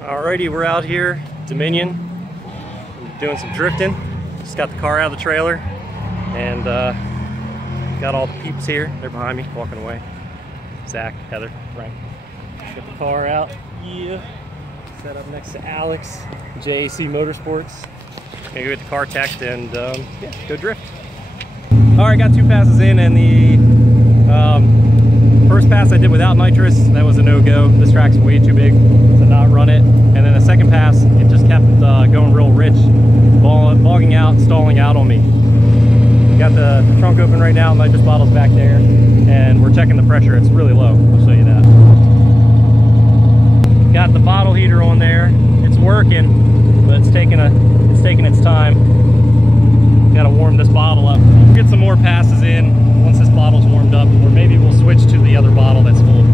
Alrighty, we're out here, Dominion, doing some drifting. Just got the car out of the trailer, and got all the peeps here. They're behind me, walking away. Zach, Heather, Frank. Get the car out. Yeah. Set up next to Alex, JAC Motorsports. Gonna go get the car teched and yeah, go drift. Alright, got 2 passes in, and the first pass I did without nitrous, that was a no-go. This track's way too big to not run it. And then the second pass, it just kept going real rich, bogging out, stalling out on me. Got the trunk open right now, nitrous bottle's back there, and we're checking the pressure. It's really low. I'll show you that. Got the bottle heater on there. It's working, but it's taking its time. Got to warm this bottle up. We'll get some more passes in once this bottle's warmed up, or maybe we'll switch to the other bottle that's full.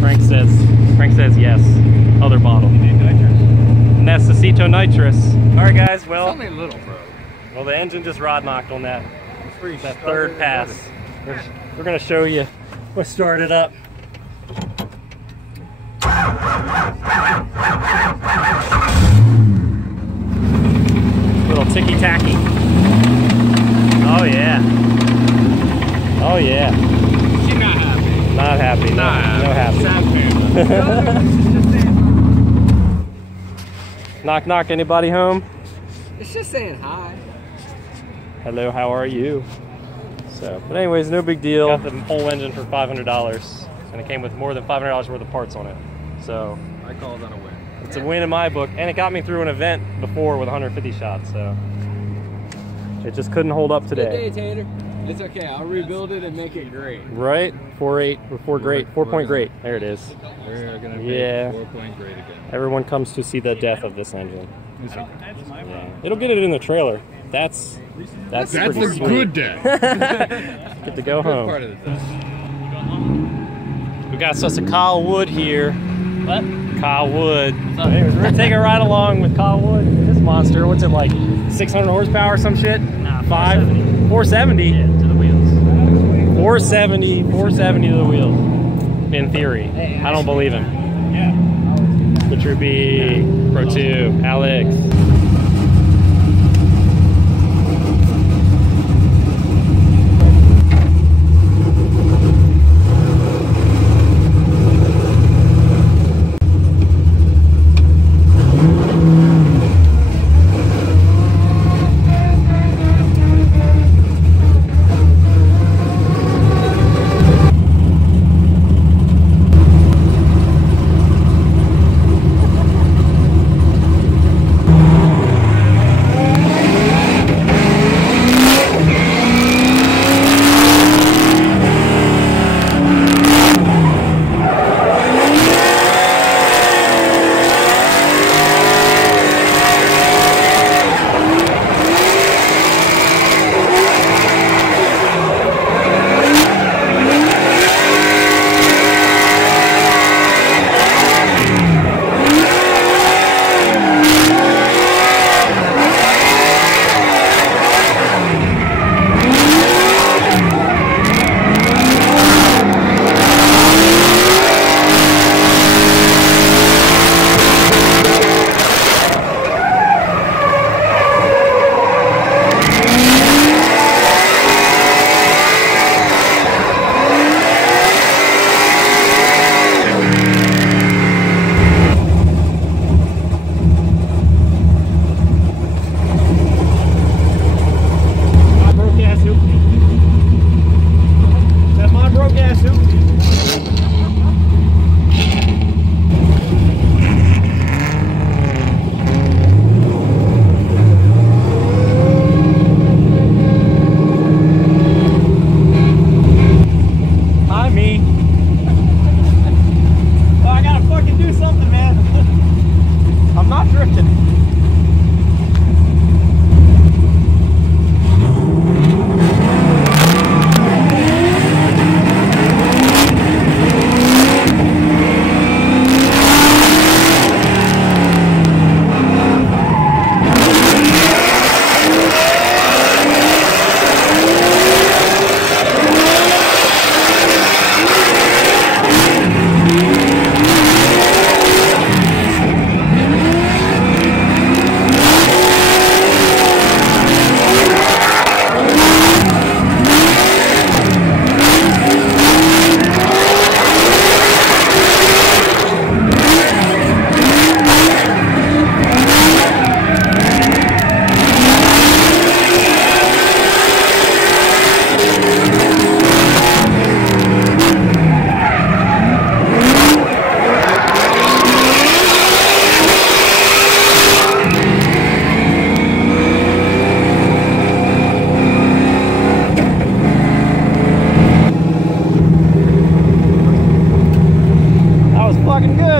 Frank says yes. Other bottle. You need nitrous? Necessito nitrous. All right, guys. Well, it's only a little, bro. Well, the engine just rod knocked on that third pass. We're gonna show you what started up. Little ticky-tacky. Oh yeah. Oh yeah. She's not happy. Not happy. No happy. Sad Knock knock, anybody home? It's just saying hi. Hello, how are you? So, but anyways, no big deal. Got the whole engine for $500, and it came with more than $500 worth of parts on it. So I call that a win. It's a win in my book, and it got me through an event before with 150 shots. So it just couldn't hold up today. Good day, Tater. It's okay. I'll rebuild it and make it great. Right? 4.8 or 4.8 great. There it is. We're gonna make 4-point great again. Everyone comes to see the death of this engine. It's okay. Yeah. It'll get it in the trailer. That's pretty a sweet. good day. Get to go home. Part of the day. We got us a Kyle Wood here. What? Kyle Wood. Anyways, we're gonna take a ride along with Kyle Wood. This monster. What's it like? 600 horsepower or some shit? Nah, 470. Yeah, to the wheels. 470 to the wheels. In theory. I don't believe him. Yeah. The Troopy, Pro 2, Alex.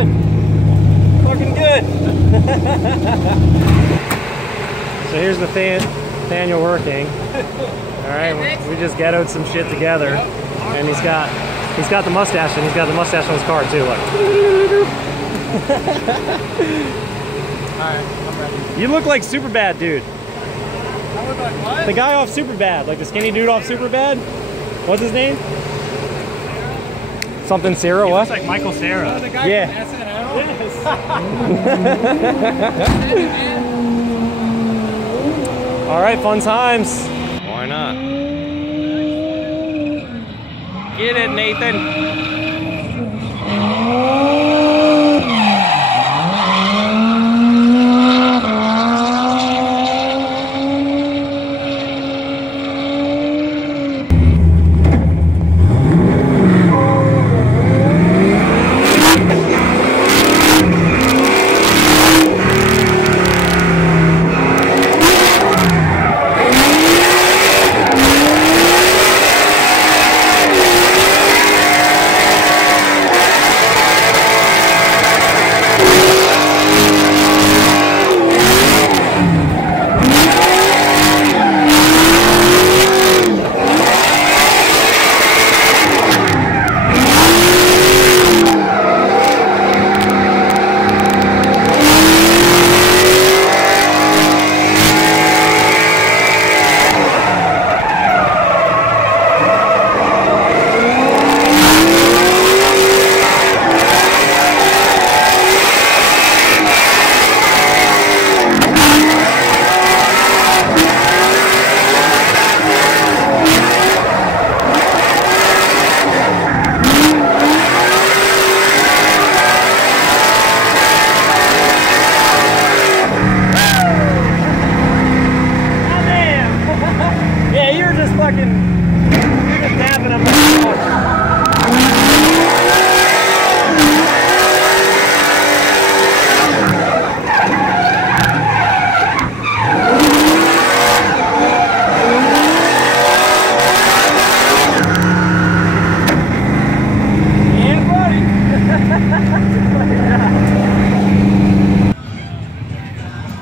good. Fucking good. So here's Nathaniel working. All right, we just ghettoed some shit together, and he's got the mustache, and he's got the mustache on his car too. Like. All right, I'm ready. You look like Superbad, dude. I look like what? The guy off Superbad, like the skinny dude off Superbad. What's his name? Something Sarah. What? Looks like Michael Cera. Oh, the guy Yeah. from SNL? All right, fun times. Why not? Get it, Nathan.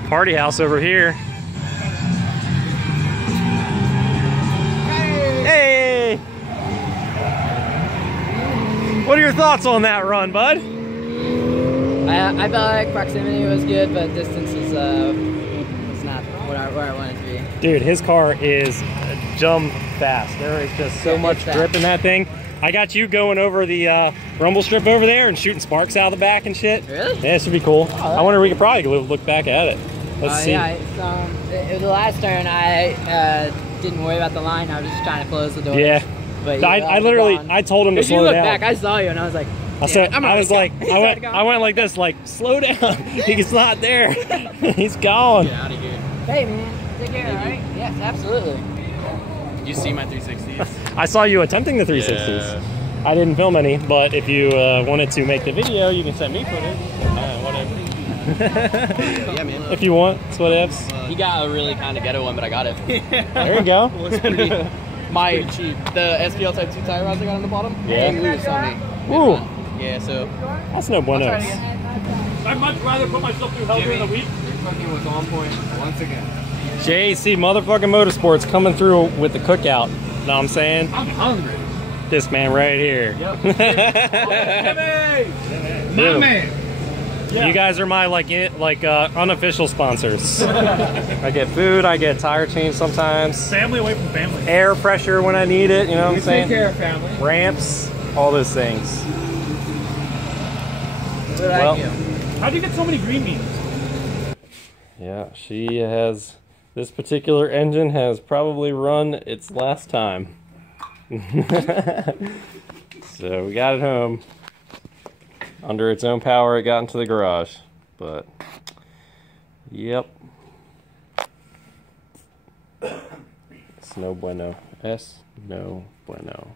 Party house over here. Hey! What are your thoughts on that run, bud? I felt like proximity was good, but distance is not where I want it to be. Dude, his car is jump fast. There is just so much grip in that thing. I got you going over the rumble strip over there and shooting sparks out of the back and shit. Really? Yeah, this would be cool. I wonder if we could probably look back at it. Let's see. Yeah, it was the last turn. I didn't worry about the line. I was just trying to close the door. Yeah. But I literally, I told him to slow down. If you look back, I saw you and I was like, I went like this, slow down. He's not there. He's gone. Get out of here. hey man, take care, alright? Yes, absolutely. You see my 360s? I saw you attempting the 360s. Yeah. I didn't film any, but if you wanted to make the video, you can send me footage. Whatever. Yeah, man. If you want, it's whatevs. He got a really kind of ghetto one, but I got it. There you go. It's pretty cheap. The SPL Type 2 tire rods I got on the bottom. Yeah. They loose on me. Ooh. Yeah, so. That's no bueno. I'd much rather put myself through hell during the week. Your fucking was on point once again. JC motherfucking Motorsports coming through with the cookout. Know what I'm saying? I'm hungry. This man right here. Yep. My man. You guys are my unofficial sponsors. I get food, I get tire change sometimes. Family away from family. Air pressure when I need it, you know what I'm saying? Take care of family. Ramps, all those things. Well, How'd you get so many green beans? yeah, she has, this particular engine has probably run its last time. So we got it home. Under its own power, it got into the garage. But, yep. It's no bueno. No bueno.